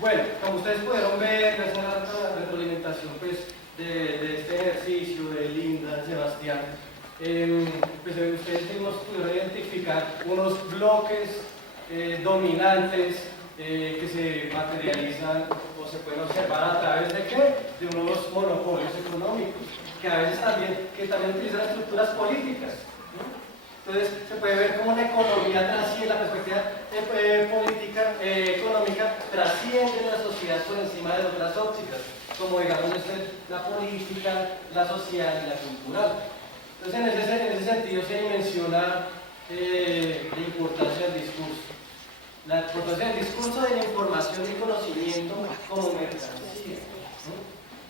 Bueno, como ustedes pudieron ver, gracias a la retroalimentación pues, de este ejercicio de Linda, Sebastián, pues ustedes mismos pudieron identificar unos bloques dominantes que se materializan o se pueden observar a través de ¿qué? De unos monopolios económicos, que a veces también utilizan estructuras políticas. Entonces se puede ver cómo la economía trasciende, la perspectiva política, económica, trasciende la sociedad por encima de otras ópticas, como digamos la política, la social y la cultural. Entonces en ese sentido se menciona la importancia del discurso. La importancia del discurso de la información y conocimiento como mercancía.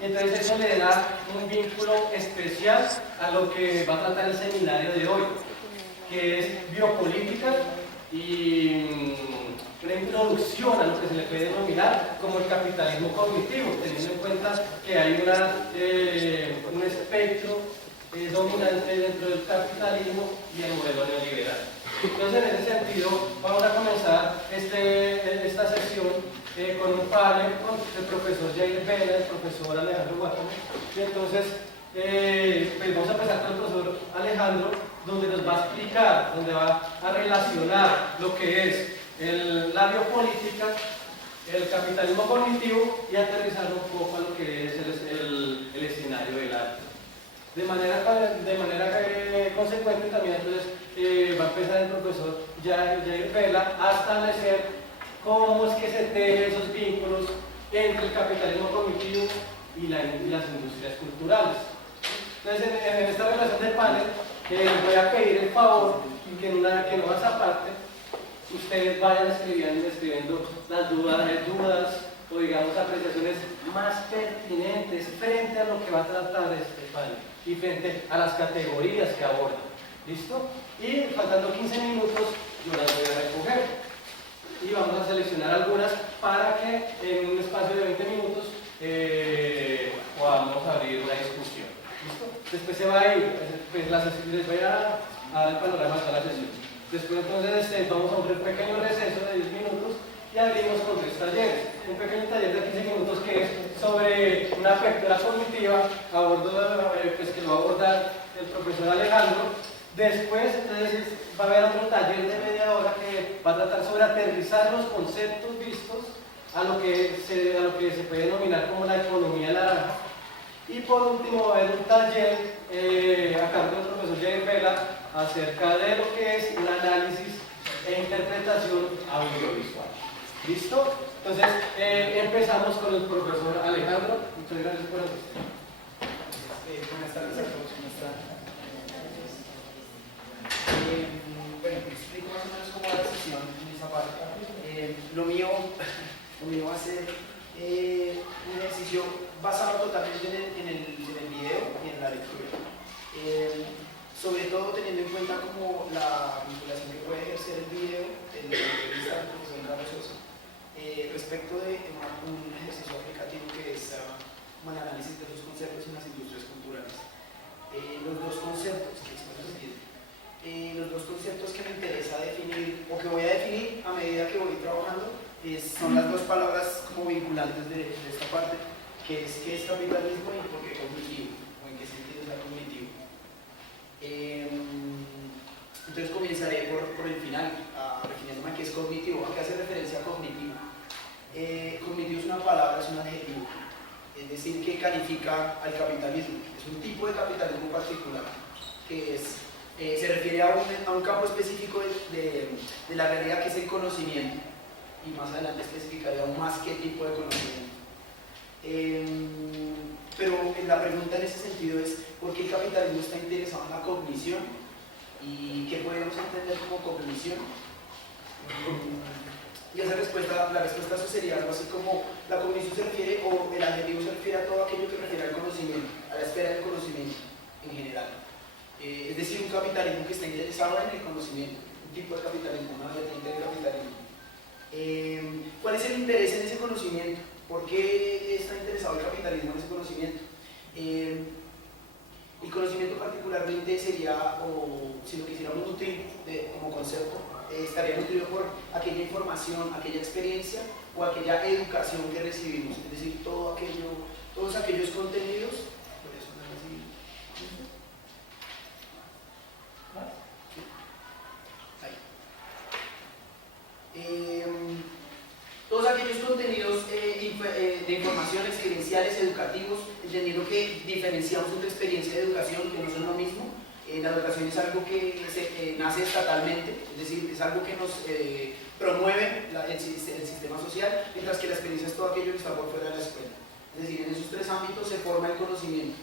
Y entonces eso le da un vínculo especial a lo que va a tratar el seminario de hoy, que es biopolítica y una introducción a lo que se le puede denominar como el capitalismo cognitivo, teniendo en cuenta que hay un espectro dominante dentro del capitalismo y el modelo neoliberal. Entonces, en ese sentido, vamos a comenzar esta sesión con un panel con el profesor Jair Vela, el profesor Alejandro Guatón. Y entonces, pues vamos a empezar con el profesor Alejandro, donde nos va a explicar, donde va a relacionar lo que es la biopolítica, el capitalismo cognitivo y aterrizar un poco a lo que es el escenario del arte. De manera consecuente también entonces va a empezar el profesor Jair Vela a establecer cómo es que se tejen esos vínculos entre el capitalismo cognitivo y las industrias culturales. Entonces en esta relación de panel les voy a pedir el favor que en esa parte ustedes vayan escribiendo las dudas o digamos apreciaciones más pertinentes frente a lo que va a tratar este panel y frente a las categorías que aborda. ¿Listo? Y faltando 15 minutos yo las voy a recoger y vamos a seleccionar algunas para que en un espacio de 20 minutos podamos abrir una discusión. ¿Listo? Después se va a ir, pues, les voy a dar el panorama hasta la sesión. Después entonces vamos a un pequeño receso de 10 minutos y abrimos con 3 talleres. Un pequeño taller de 15 minutos que es sobre una apertura cognitiva, pues, que lo va a abordar el profesor Alejandro. Después entonces va a haber otro taller de media hora que va a tratar sobre aterrizar los conceptos vistos a lo que se puede denominar como la economía naranja. Y por último va a haber un taller a cargo del profesor Jair Vela acerca de lo que es el análisis e interpretación audiovisual. ¿Listo? Entonces empezamos con el profesor Alejandro. Muchas gracias por asistir. Buenas tardes a todos, ¿cómo están? Bueno, explico más o menos cómo va la sesión en esa parte. Lo mío va a ser un ejercicio basado totalmente en el video y en la lectura. Sobre todo teniendo en cuenta como la vinculación que puede ejercer el video, el entrevista del profesor Carlos Sosa, respecto de un ejercicio aplicativo que es el análisis de los conceptos en las industrias culturales. Los dos conceptos que me interesa definir, o que voy a definir a medida que voy trabajando, son las dos palabras como vinculantes de esta parte, que es qué es capitalismo y por qué cognitivo, o en qué sentido es la cognitivo. Entonces comenzaré por el final, refiriéndome a qué es cognitivo, a qué hace referencia a cognitivo. Cognitivo es una palabra, es un adjetivo, es decir, que califica al capitalismo. Es un tipo de capitalismo particular que se refiere a un campo específico de la realidad, que es el conocimiento, y más adelante especificaré aún más qué tipo de conocimiento. Pero la pregunta en ese sentido es ¿por qué el capitalismo está interesado en la cognición? ¿Y qué podemos entender como cognición? Y la respuesta a eso sería algo así como la cognición se refiere, o el adjetivo se refiere a todo aquello que refiere al conocimiento, a la esfera del conocimiento en general. Es decir, un capitalismo que está interesado en el conocimiento, un tipo de capitalismo, una vertiente del capitalismo. ¿Cuál es el interés en ese conocimiento? ¿Por qué está interesado el capitalismo en ese conocimiento? El conocimiento particularmente sería, o si lo quisiéramos nutrir como concepto, estaría nutrido por aquella información, aquella experiencia o aquella educación que recibimos, es decir, todos aquellos contenidos. Por eso no es así. Todos aquellos contenidos de información, experienciales, educativos, entendiendo que diferenciamos entre experiencia y educación, que no son lo mismo. La educación es algo que nace estatalmente, es decir, es algo que nos promueve el sistema social, mientras que la experiencia es todo aquello que está por fuera de la escuela. Es decir, en esos tres ámbitos se forma el conocimiento.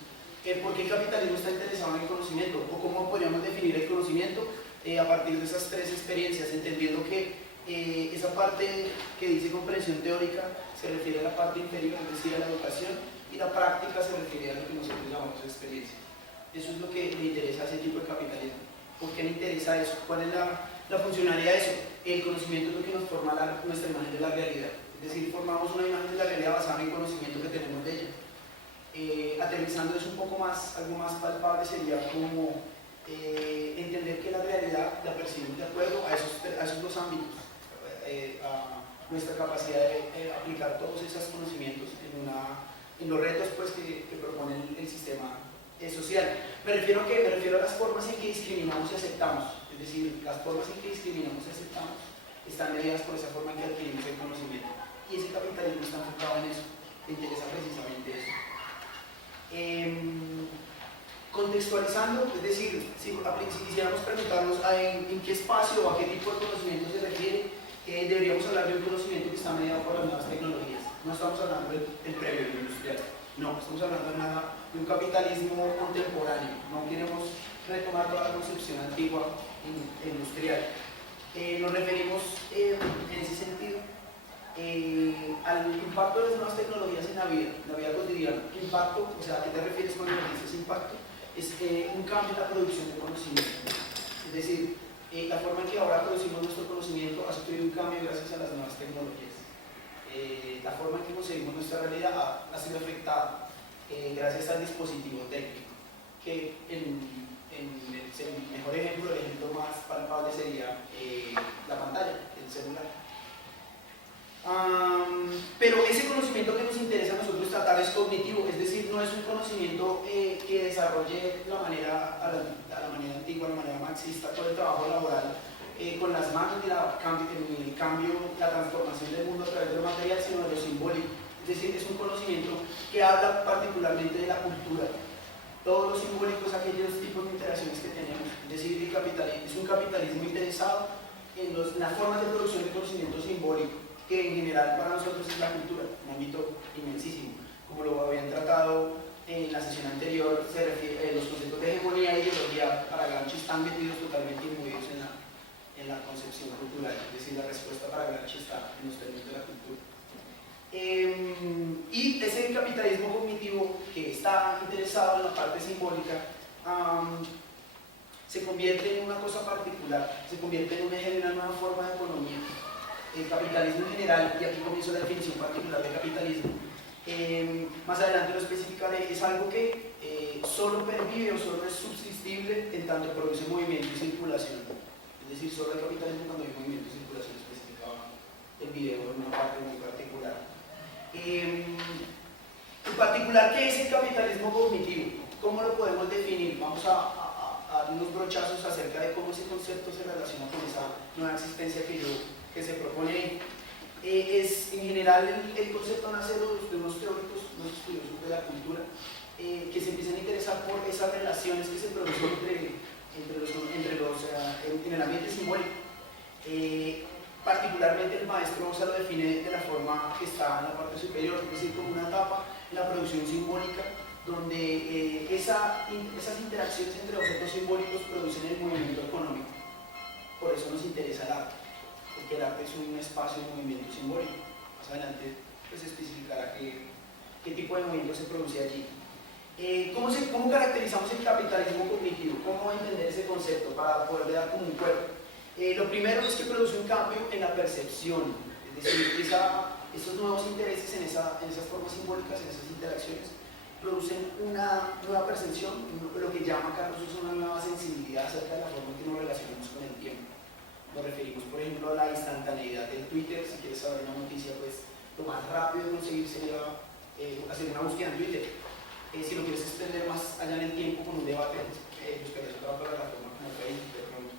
¿Por qué el capitalismo está interesado en el conocimiento? ¿O cómo podríamos definir el conocimiento? A partir de esas tres experiencias, entendiendo que esa parte que dice comprensión teórica se refiere a la parte inferior, es decir, a la educación, y la práctica se refiere a lo que nosotros llamamos experiencia. Eso es lo que le interesa a ese tipo de capitalismo. ¿Por qué le interesa eso? ¿Cuál es la funcionalidad de eso? El conocimiento es lo que nos forma nuestra imagen de la realidad. Es decir, formamos una imagen de la realidad basada en el conocimiento que tenemos de ella. Aterrizando eso un poco más, algo más palpable sería como entender que la realidad la percibimos de acuerdo a esos dos ámbitos, a nuestra capacidad de aplicar todos esos conocimientos en los retos pues, que propone el sistema social. Me refiero a las formas en que discriminamos y aceptamos, es decir, las formas en que discriminamos y aceptamos están medidas por esa forma en que adquirimos el conocimiento. Y ese capitalismo está enfocado en eso, le interesa precisamente eso. Contextualizando, es decir, si quisiéramos preguntarnos en qué espacio o a qué tipo de conocimiento se refiere, deberíamos hablar de un conocimiento que está mediado por las nuevas tecnologías. No estamos hablando del previo, del industrial. No, estamos hablando de un capitalismo contemporáneo. No queremos retomar toda la concepción antigua industrial. Nos referimos en ese sentido al impacto de las nuevas tecnologías en la vida cotidiana. ¿Qué impacto? O sea, ¿a qué te refieres cuando dices impacto? Es un cambio en la producción de conocimiento. Es decir, la forma en que ahora producimos nuestro conocimiento ha sufrido un cambio gracias a las nuevas tecnologías. La forma en que concebimos nuestra realidad ha sido afectada gracias al dispositivo técnico, que el mejor ejemplo, el ejemplo más palpable sería la pantalla, el celular. Pero ese conocimiento que nos interesa a nosotros tratar es cognitivo, es decir, no es un conocimiento que desarrolle a la manera antigua, a la manera marxista, todo el trabajo laboral con las manos y el cambio, la transformación del mundo a través del material, sino de lo simbólico. Es decir, es un conocimiento que habla particularmente de la cultura, todos los simbólicos, aquellos tipos de interacciones que tenemos. Es decir, es un capitalismo interesado en las formas de producción de conocimiento simbólico, que en general para nosotros es la cultura, un ámbito inmensísimo. Como lo habían tratado en la sesión anterior, se refiere, los conceptos de hegemonía e ideología para Gramsci están metidos totalmente imbuidos en la concepción cultural, es decir, la respuesta para Gramsci está en los términos de la cultura. Y ese capitalismo cognitivo que está interesado en la parte simbólica se convierte en una cosa particular, se convierte en un eje de una nueva forma de economía. El capitalismo en general, y aquí comienzo la definición particular de capitalismo, más adelante lo especificaré, es algo que solo pervive o solo es subsistible en tanto produce movimiento y circulación. Es decir, solo hay capitalismo cuando hay movimiento y circulación, especificaba el video en una parte muy particular. En particular, ¿qué es el capitalismo cognitivo? ¿Cómo lo podemos definir? Vamos a dar unos brochazos acerca de cómo ese concepto se relaciona con esa nueva existencia que se propone. En general, el concepto nace de unos teóricos, unos estudiosos de la cultura, que se empiezan a interesar por esas relaciones que se producen en el ambiente simbólico. Particularmente el maestro Osa lo define de la forma que está en la parte superior, es decir, como una etapa en la producción simbólica donde esas interacciones entre objetos simbólicos producen el movimiento económico. Por eso nos interesa el arte, porque el arte es un espacio de movimiento simbólico. Más adelante pues, especificará qué tipo de movimiento se produce allí. ¿Cómo caracterizamos el capitalismo cognitivo? ¿Cómo entender ese concepto para poderle dar como un cuerpo? Lo primero es que produce un cambio en la percepción, es decir, esos nuevos intereses en esas formas simbólicas, en esas interacciones, producen una nueva percepción, lo que llama Carlos Uso una nueva sensibilidad acerca de la forma en que nos relacionamos con el tiempo. Nos referimos, por Twitter. Si quieres saber una noticia, pues lo más rápido de conseguir sería hacer una búsqueda en Twitter. Si lo quieres extender más allá en el tiempo con un debate, buscarías otra plataforma como Facebook de pronto.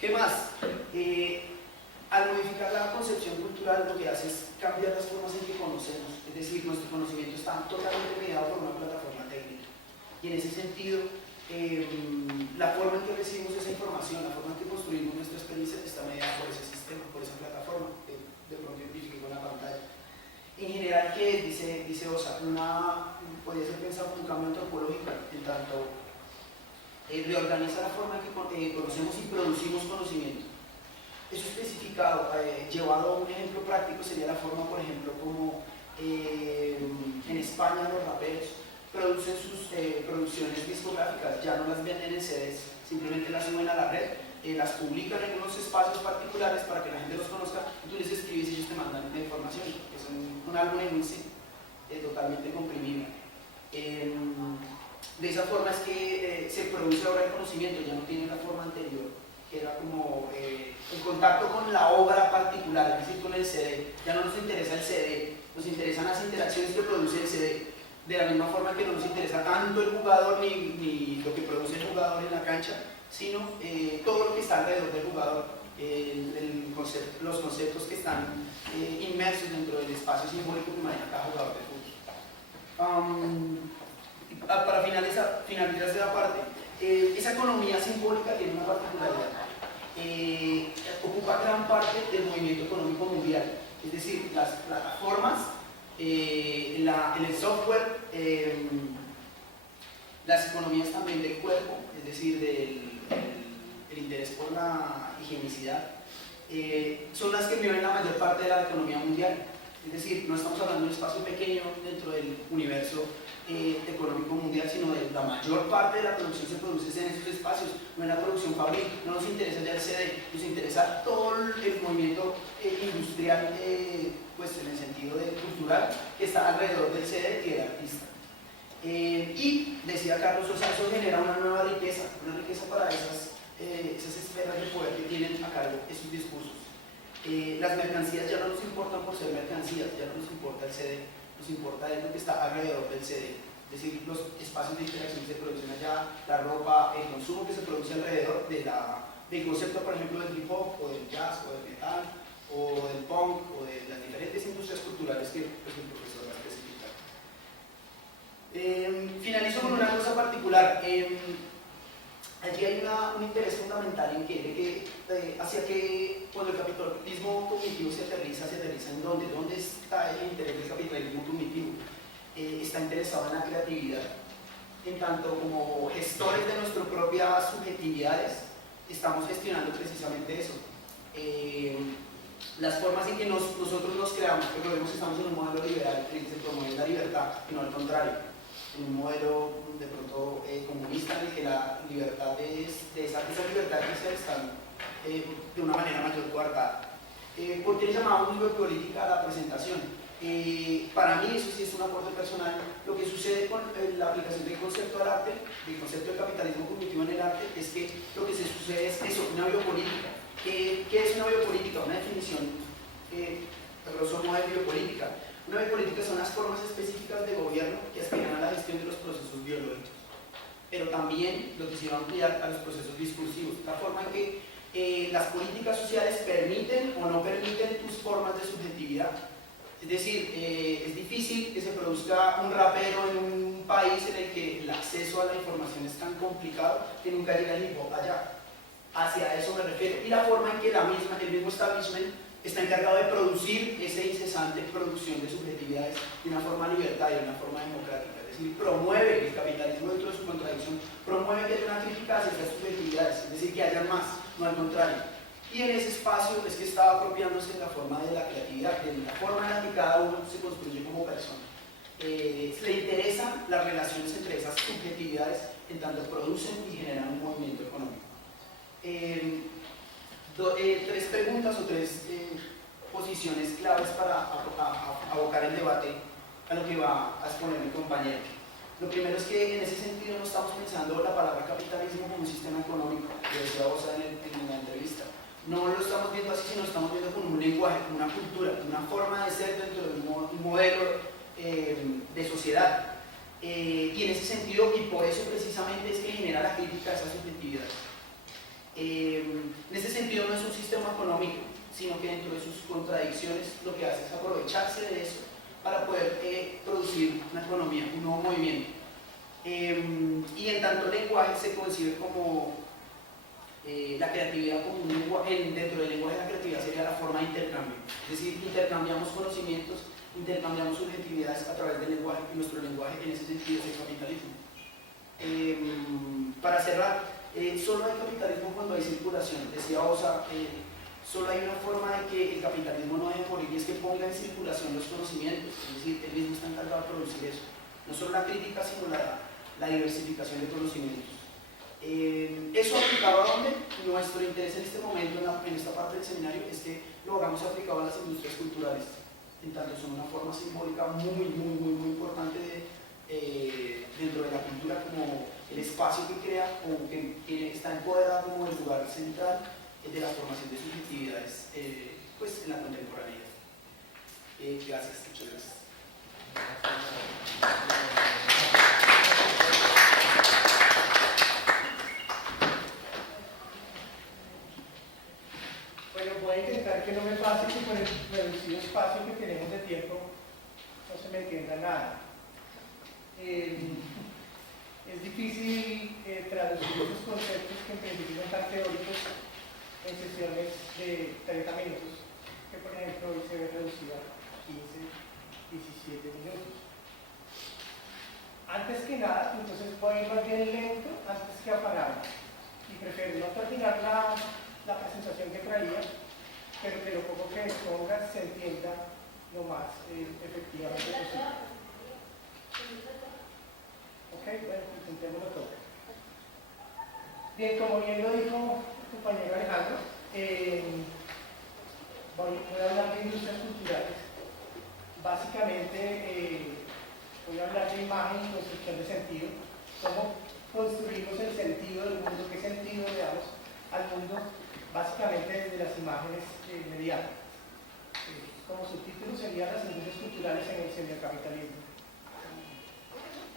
¿Qué más? Al modificar la concepción cultural, lo que hace es cambiar las formas en que conocemos, es decir, nuestro conocimiento está totalmente mediado por una plataforma técnica. Y en ese sentido, la forma en que recibimos esa información, la forma en que construimos nuestra experiencia está mediada por ese sistema, por esa plataforma que de pronto identifique con la pantalla. En general, ¿qué es? Dice Osa, podría ser pensado como un cambio antropológico, en tanto reorganiza la forma en que conocemos y producimos conocimiento. Eso especificado, llevado a un ejemplo práctico, sería la forma, por ejemplo, como en España los raperos producen sus producciones discográficas, ya no las venden en CDs, simplemente las suben a la red, las publican en unos espacios particulares para que la gente los conozca, y tú les escribes y ellos te mandan la información, es un álbum en un sí, totalmente comprimido. De esa forma es que se produce ahora el conocimiento, ya no tiene la forma anterior, que era como en contacto con la obra particular, es decir, con el CD. Ya no nos interesa el CD, nos interesan las interacciones que produce el CD. De la misma forma que no nos interesa tanto el jugador ni lo que produce el jugador en la cancha, sino todo lo que está alrededor del jugador, los conceptos que están inmersos dentro del espacio simbólico que maneja cada jugador de fútbol. Para finalizar esta parte, esa economía simbólica tiene una particularidad. Ocupa gran parte del movimiento económico mundial, es decir, las plataformas, el software, las economías también del cuerpo, es decir, el interés por la higienicidad, son las que mueven la mayor parte de la economía mundial. Es decir, no estamos hablando de un espacio pequeño dentro del universo económico mundial, sino de la mayor parte de la producción se produce en esos espacios, no en la producción fabril. No nos interesa ya el CD, nos interesa todo el movimiento industrial, pues en el sentido cultural, que está alrededor del CD y del artista. Y decía Carlos Sosa, eso genera una nueva riqueza para esas esferas de poder que tienen a cargo esos discursos. Las mercancías ya no nos importan por ser mercancías, ya no nos importa el CD, nos importa lo que está alrededor del CD, es decir, los espacios de interacción que se producen allá, la ropa, el consumo que se produce alrededor del concepto, por ejemplo, del hip hop, o del jazz, o del metal, o del punk, o de las diferentes industrias culturales que pues, el profesor va a especificar. Finalizo con una cosa particular. Allí hay un interés fundamental hacia que cuando el capitalismo cognitivo se aterriza en ¿dónde está el interés del capitalismo cognitivo? Está interesado en la creatividad. En tanto como gestores de nuestras propias subjetividades, estamos gestionando precisamente eso. Las formas en que nosotros nos creamos, porque vemos que estamos en un modelo liberal en el que se promueve la libertad y no al contrario. En un modelo de pronto comunista en el que la libertad esa libertad que está de una manera mayor coartada. ¿Por qué le llamamos biopolítica a la presentación? Para mí, eso sí es un aporte personal. Lo que sucede con la aplicación del concepto del arte, del concepto del capitalismo cognitivo en el arte, es que lo que se sucede es eso, una biopolítica. ¿Qué es una biopolítica? Una definición, grosso modo, de biopolítica. Una biopolítica son las formas específicas de gobierno que aspiran a la gestión de los procesos biológicos, pero también lo que se va a ampliar a los procesos discursivos, la forma en que las políticas sociales permiten o no permiten tus formas de subjetividad. Es decir, es difícil que se produzca un rapero en un país en el que el acceso a la información es tan complicado que nunca llega el hip hop allá. Hacia eso me refiero. Y la forma en que el mismo establishment está encargado de producir esa incesante producción de subjetividades de una forma libertaria, de una forma democrática. Es decir, promueve el capitalismo dentro de su contradicción, promueve que haya una crítica hacia estas subjetividades, es decir, que haya más, no al contrario. Y en ese espacio es que está apropiándose la forma de la creatividad, de la forma en la que cada uno se construye como persona. Le interesan las relaciones entre esas subjetividades en tanto producen y generan un movimiento económico. Tres preguntas o tres posiciones claves para abocar el debate a lo que va a exponer mi compañero. Lo primero es que en ese sentido no estamos pensando la palabra capitalismo como un sistema económico, que decía Osa en la entrevista. No lo lenguaje como una cultura, como una forma de ser dentro de un modelo de sociedad. Y en ese sentido, y por eso precisamente es que genera la crítica a esa subjetividad. En ese sentido no es un sistema económico, sino que dentro de sus contradicciones lo que hace es aprovecharse de eso para poder producir una economía, un nuevo movimiento. Y en tanto el lenguaje se concibe como la creatividad como un lenguaje, dentro del lenguaje la creatividad sería la forma de intercambio, es decir, intercambiamos conocimientos, intercambiamos subjetividades a través del lenguaje, y nuestro lenguaje en ese sentido es el capitalismo. Para cerrar, solo hay capitalismo cuando hay circulación, decía Osa, solo hay una forma de que el capitalismo no deje morir y es que ponga en circulación los conocimientos, es decir, él mismo está encargado de producir eso, no solo la crítica sino la diversificación de conocimientos. Eso aplicado a dónde? Nuestro interés en este momento, en esta parte del seminario, es que lo hagamos aplicado a las industrias culturales, en tanto son una forma simbólica muy importante dentro de la cultura, como el espacio que crea, como que está empoderado como el lugar central de la formación de subjetividades pues, en la contemporaneidad. Gracias, muchas gracias. Bueno, voy a intentar que no me pase que con el reducido espacio que tenemos de tiempo no se me entienda nada. Es difícil traducir esos conceptos que en principio son tan teóricos en sesiones de 30 minutos, que por ejemplo hoy se ve reducido a 15, 17 minutos. Antes que nada, entonces voy a ir más bien lento antes que apagado. Y prefiero no terminar la presentación que traía, pero que lo poco que exponga se entienda lo más efectivamente posible. Ok, bueno, intentémoslo todo. Bien, como bien lo dijo el compañero Alejandro, voy a hablar de industrias culturales. Básicamente voy a hablar de imagen y construcción de sentido, cómo construimos el sentido del mundo, qué sentido le damos al mundo, básicamente desde las imágenes mediáticas. Como subtítulo serían las industrias culturales en el semiocapitalismo.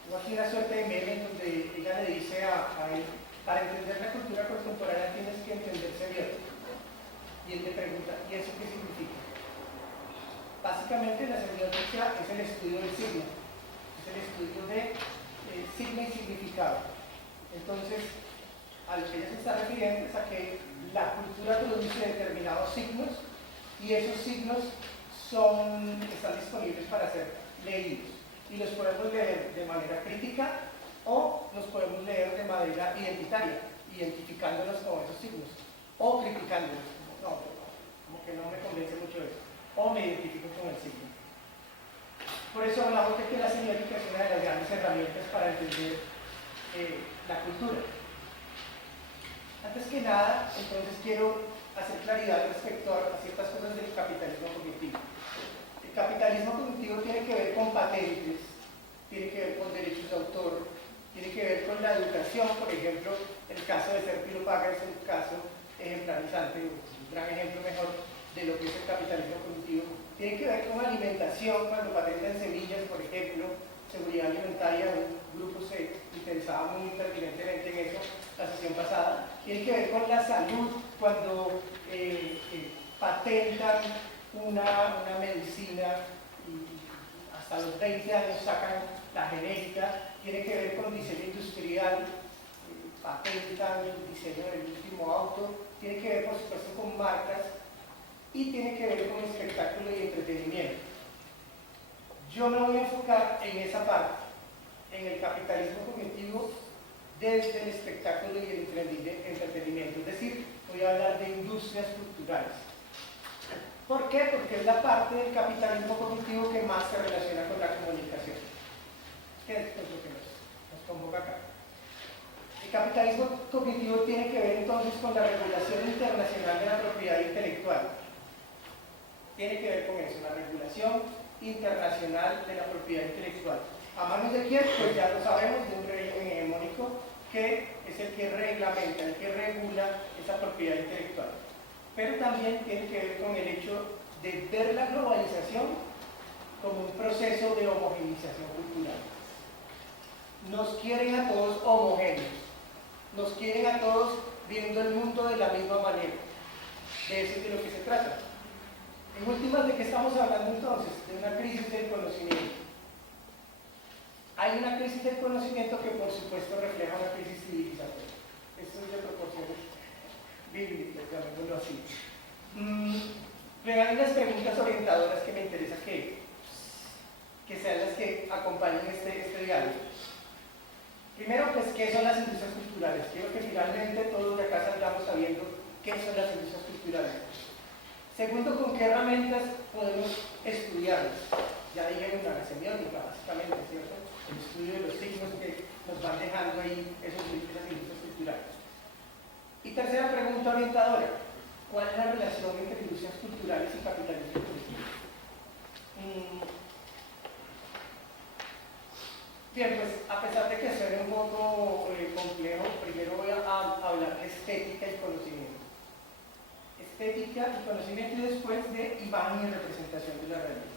Tengo aquí una suerte de meme en donde ella le dice a él, para entender la cultura contemporánea tienes que entenderse bien. Y él le pregunta, ¿y eso qué significa? Básicamente la semiótica es el estudio del signo, es el estudio de signo y significado. Entonces, a lo que ella se está refiriendo es a que la cultura produce determinados signos y esos signos están disponibles para ser leídos. Y los podemos leer de manera crítica o los podemos leer de manera identitaria, identificándolos con esos signos, o criticándolos, como que no me convence mucho eso, o me identifico con el signo. Por eso hablamos de que la semiótica es una de las grandes herramientas para entender la cultura. Antes que nada, entonces quiero hacer claridad respecto a ciertas cosas del capitalismo cognitivo. El capitalismo cognitivo tiene que ver con patentes, tiene que ver con derechos de autor, tiene que ver con la educación, por ejemplo, el caso de Serpilo Paga es un caso ejemplarizante, un gran ejemplo mejor de lo que es el capitalismo cognitivo. Tiene que ver con alimentación, cuando patentan semillas, por ejemplo, seguridad alimentaria, un grupo se interesaba muy pertinentemente en eso la sesión pasada. Tiene que ver con la salud, cuando patentan una medicina y hasta los 20 años sacan la genérica. Tiene que ver con diseño industrial, patentan el diseño del último auto. Tiene que ver, por supuesto, con marcas y tiene que ver con espectáculo y entretenimiento. Yo me voy a enfocar en esa parte, en el capitalismo cognitivo desde el espectáculo y el entretenimiento, es decir, voy a hablar de industrias culturales. ¿Por qué? Porque es la parte del capitalismo cognitivo que más se relaciona con la comunicación, que es lo que nos convoca acá. El capitalismo cognitivo tiene que ver entonces con la regulación internacional de la propiedad intelectual. Tiene que ver con eso, la regulación internacional de la propiedad intelectual. ¿A manos de quién? Pues ya lo sabemos, de un régimen hegemónico que es el que reglamenta, el que regula esa propiedad intelectual. Pero también tiene que ver con el hecho de ver la globalización como un proceso de homogeneización cultural. Nos quieren a todos homogéneos, nos quieren a todos viendo el mundo de la misma manera. De eso es de lo que se trata. En últimas, ¿de qué estamos hablando entonces? De una crisis del conocimiento. Hay una crisis del conocimiento que por supuesto refleja una crisis civilizatoria. Esto es de proporciones bíblicas, llamémoslo así. Pero hay unas preguntas orientadoras que me interesa que sean las que acompañen este diálogo. Primero, pues, ¿qué son las industrias culturales? Quiero que finalmente todos de acá salgamos sabiendo qué son las industrias culturales. Segundo, ¿con qué herramientas podemos estudiarlas? Ya dije una semiótica, básicamente, ¿cierto? El estudio de los signos que nos van dejando ahí esas industrias culturales. Y tercera pregunta orientadora, ¿cuál es la relación entre industrias culturales y capitalismo político? Bien, pues a pesar de que suene un poco complejo, primero voy a hablar de estética y conocimiento. Estética y conocimiento y después de imagen y representación de la realidad.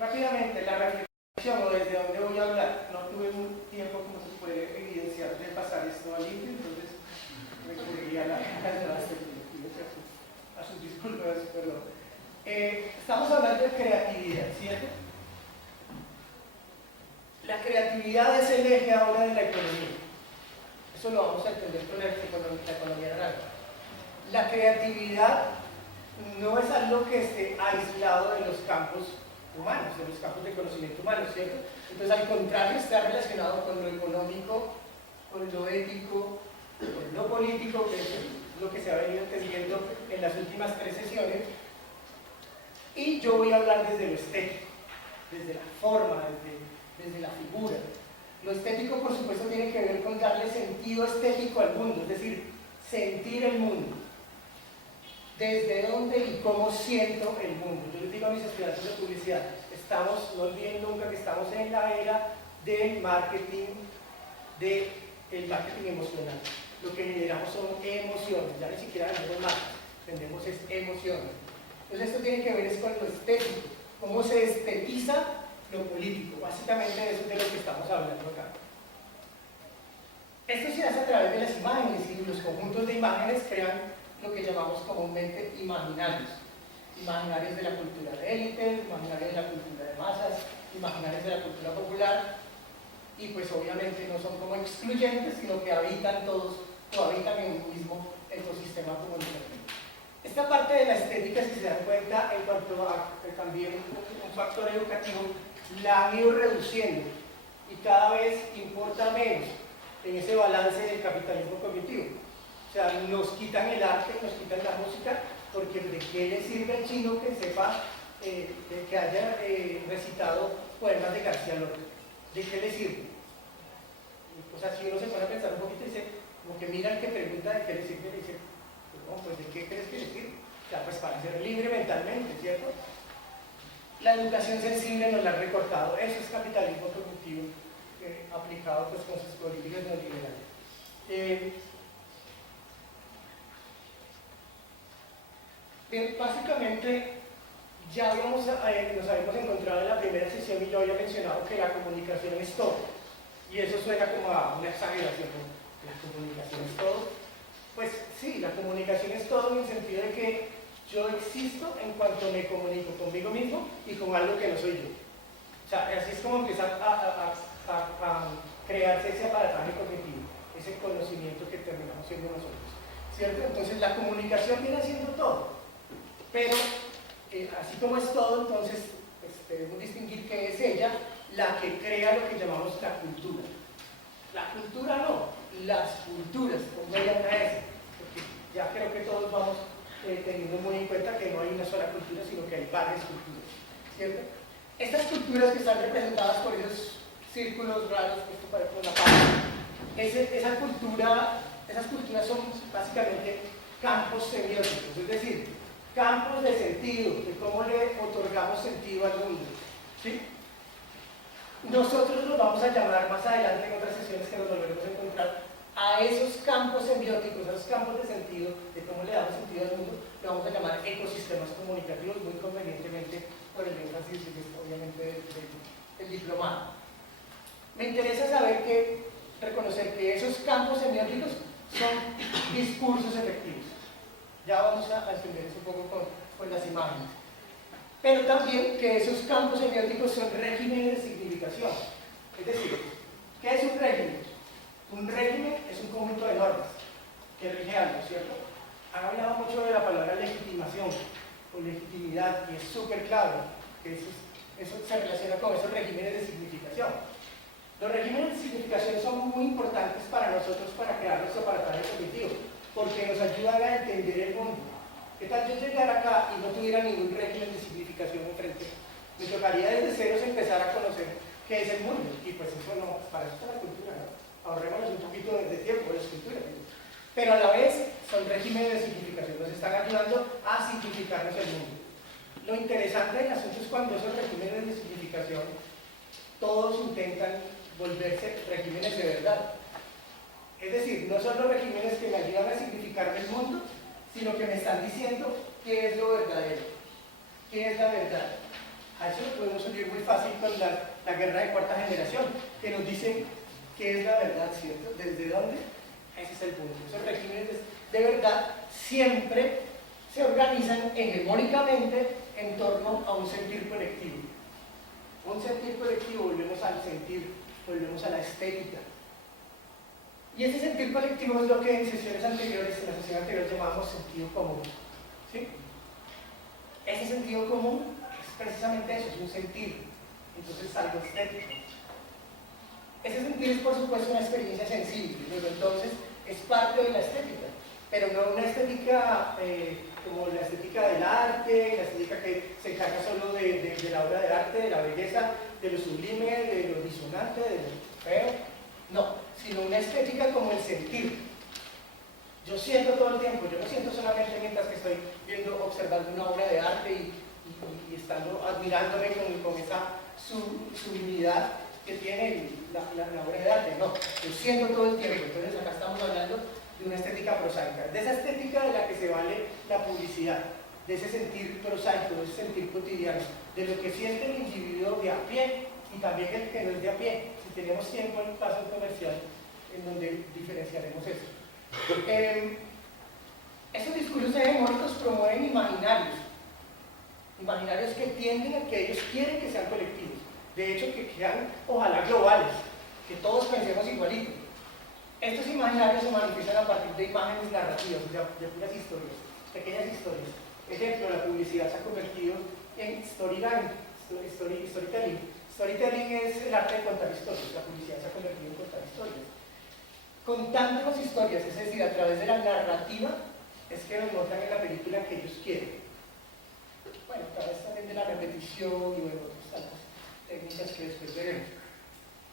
Rápidamente, la reflexión o desde dónde voy a hablar. No tuve un tiempo, como se puede evidenciar, de pasar esto a limpio, entonces recurriría a sus disculpas, perdón. Estamos hablando de creatividad, ¿cierto? La creatividad es el eje ahora de la economía. Eso lo vamos a entender con la economía naranja. La creatividad no es algo que esté aislado de los campos humanos, de los campos de conocimiento humano, ¿cierto? Entonces, al contrario, está relacionado con lo económico, con lo ético, con lo político, que es lo que se ha venido entendiendo en las últimas 3 sesiones. Y yo voy a hablar desde lo estético, desde la forma, desde la figura. Lo estético, por supuesto, tiene que ver con darle sentido estético al mundo, es decir, sentir el mundo. Desde dónde y cómo siento el mundo. Yo les digo a mis estudiantes de publicidad, no olviden nunca que estamos en la era del marketing emocional. Lo que generamos son emociones, ya ni siquiera vendemos marcas, vendemos emociones. Entonces esto tiene que ver es con lo estético, cómo se estetiza lo político. Básicamente de eso es de lo que estamos hablando acá. Esto se hace a través de las imágenes y los conjuntos de imágenes crean lo que llamamos comúnmente imaginarios. Imaginarios de la cultura de élite, imaginarios de la cultura de masas, imaginarios de la cultura popular, y pues obviamente no son como excluyentes, sino que habitan todos, o habitan en un mismo ecosistema comunicativo. Esta parte de la estética, si se dan cuenta, en cuanto a también un factor educativo, la han ido reduciendo y cada vez importa menos en ese balance del capitalismo cognitivo. O sea, nos quitan el arte, nos quitan la música, porque ¿de qué le sirve al chino que sepa, que haya recitado poemas de García Lorca? ¿De qué le sirve? O sea, si uno se pone a pensar un poquito y dice, como que mira el que pregunta de qué le sirve, le dice, no, pues ¿de qué crees que le sirve? O sea, pues para ser libre mentalmente, ¿cierto? La educación sensible nos la han recortado, eso es capitalismo cognitivo aplicado pues con sus políticas neoliberales. Bien, básicamente ya nos habíamos encontrado en la primera sesión y yo había mencionado que la comunicación es todo, y eso suena como a una exageración, ¿no? La comunicación es todo. Pues sí, la comunicación es todo en el sentido de que yo existo en cuanto me comunico conmigo mismo y con algo que no soy yo. O sea, así es como empieza a crearse ese aparataje cognitivo, ese conocimiento que terminamos siendo nosotros, ¿cierto? Entonces la comunicación viene siendo todo. Pero, así como es todo, entonces pues, debemos distinguir que es ella la que crea lo que llamamos la cultura. La cultura no, las culturas, como ella una S, porque ya creo que todos vamos teniendo muy en cuenta que no hay una sola cultura, sino que hay varias culturas, ¿cierto? Estas culturas que están representadas por esos círculos raros, que esto parece una página, esas culturas son básicamente campos semióticos, es decir, campos de sentido, de cómo le otorgamos sentido al mundo, ¿sí? Nosotros los vamos a llamar más adelante en otras sesiones que nos volveremos a encontrar a esos campos sembióticos, a esos campos de sentido, de cómo le damos sentido al mundo, lo vamos a llamar ecosistemas comunicativos, muy convenientemente por el énfasis, obviamente, del diplomado. Me interesa reconocer que esos campos semióticos son discursos efectivos. Ya vamos a entender eso un poco con las imágenes. Pero también que esos campos semióticos son regímenes de significación. Es decir, ¿qué es un régimen? Un régimen es un conjunto de normas que rige algo, ¿cierto? Han hablado mucho de la palabra legitimación o legitimidad y es súper clave que eso se relaciona con esos regímenes de significación. Los regímenes de significación son muy importantes para nosotros para crear nuestro parataje cognitivo, porque nos ayudan a entender el mundo. ¿Qué tal yo llegara acá y no tuviera ningún régimen de significación enfrente? Me tocaría desde ceros empezar a conocer qué es el mundo, y pues eso no, para eso está la cultura, ¿no? Ahorrémonos un poquito de tiempo de escritura. Pero a la vez son regímenes de significación, nos están ayudando a significarnos el mundo. Lo interesante del asunto es cuando esos regímenes de significación todos intentan volverse regímenes de verdad. Es decir, no son los regímenes que me ayudan a significarme el mundo, sino que me están diciendo qué es lo verdadero, qué es la verdad. A eso lo podemos unir muy fácil con la guerra de cuarta generación, que nos dicen qué es la verdad, ¿cierto? ¿Desde dónde? Ese es el punto. Esos regímenes de verdad siempre se organizan hegemónicamente en torno a un sentir colectivo. Un sentir colectivo, volvemos al sentir, volvemos a la estética. Y ese sentir colectivo es lo que en sesiones anteriores, en la sesión anterior llamábamos sentido común. ¿Sí? Ese sentido común es precisamente eso, es un sentir. Entonces es algo estético. Ese sentir es por supuesto una experiencia sensible, pero entonces es parte de la estética, pero no una estética como la estética del arte, la estética que se encarga solo de la obra de arte, de la belleza, de lo sublime, de lo disonante, de lo feo, no, sino una estética como el sentir. Yo siento todo el tiempo, yo no siento solamente mientras que estoy observando una obra de arte y estando admirándome con esa sublimidad que tiene la obra de arte, no, yo siento todo el tiempo. Entonces acá estamos hablando de una estética prosaica, de esa estética de la que se vale la publicidad, de ese sentir prosaico, de ese sentir cotidiano, de lo que siente el individuo de a pie y también el que no es de a pie. Si tenemos tiempo en un paso comercial en donde diferenciaremos eso. Estos discursos hegemónicos promueven imaginarios que tienden a que ellos quieren que sean colectivos, de hecho que sean ojalá globales, que todos pensemos igualito. Estos imaginarios se manifiestan a partir de imágenes narrativas, de puras historias, pequeñas historias. Ejemplo, la publicidad se ha convertido en storytelling. Storytelling es el arte de contar historias, la publicidad se ha convertido en contar historias. Contándonos historias, es decir, a través de la narrativa, es que nos montan en la película que ellos quieren. Bueno, a través también de la repetición y bueno, otras tantas técnicas que después veremos.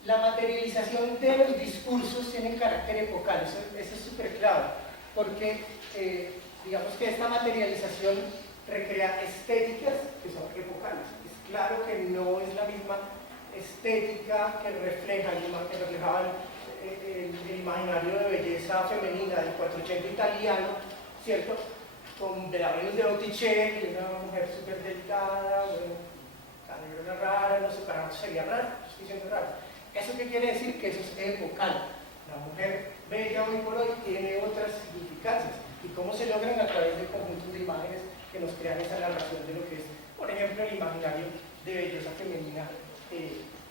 La materialización de los discursos tiene carácter epocal, eso es súper clave, porque digamos que esta materialización recrea estéticas que son epocales. Es claro que no es la misma estética que reflejaba el imaginario de belleza femenina del 480 italiano, ¿cierto? Con de la Venus de Botticelli, una mujer súper delicada, bueno, la negrona rara, no sé, para nosotros sería raro, estoy diciendo raro. ¿Eso qué quiere decir? Que eso es epocal. La mujer bella hoy por hoy tiene otras significancias. ¿Y cómo se logran? A través de conjuntos de imágenes que nos crean esa narración de lo que es, por ejemplo, el imaginario de belleza femenina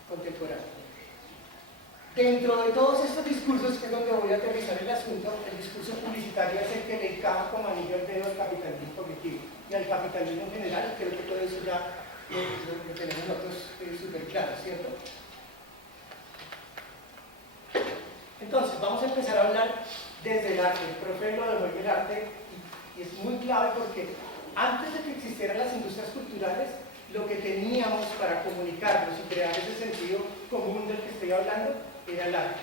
contemporánea. Dentro de todos estos discursos, que es donde voy a aterrizar el asunto, el discurso publicitario es el que le encaja como anillo al dedo al capitalismo cognitivo y al capitalismo en general. Creo que todo eso ya lo tenemos nosotros súper claro, ¿cierto? Entonces, vamos a empezar a hablar desde el arte. El profe lo dejó en el arte y es muy clave porque antes de que existieran las industrias culturales, lo que teníamos para comunicarnos y crear ese sentido común del que estoy hablando era el arte.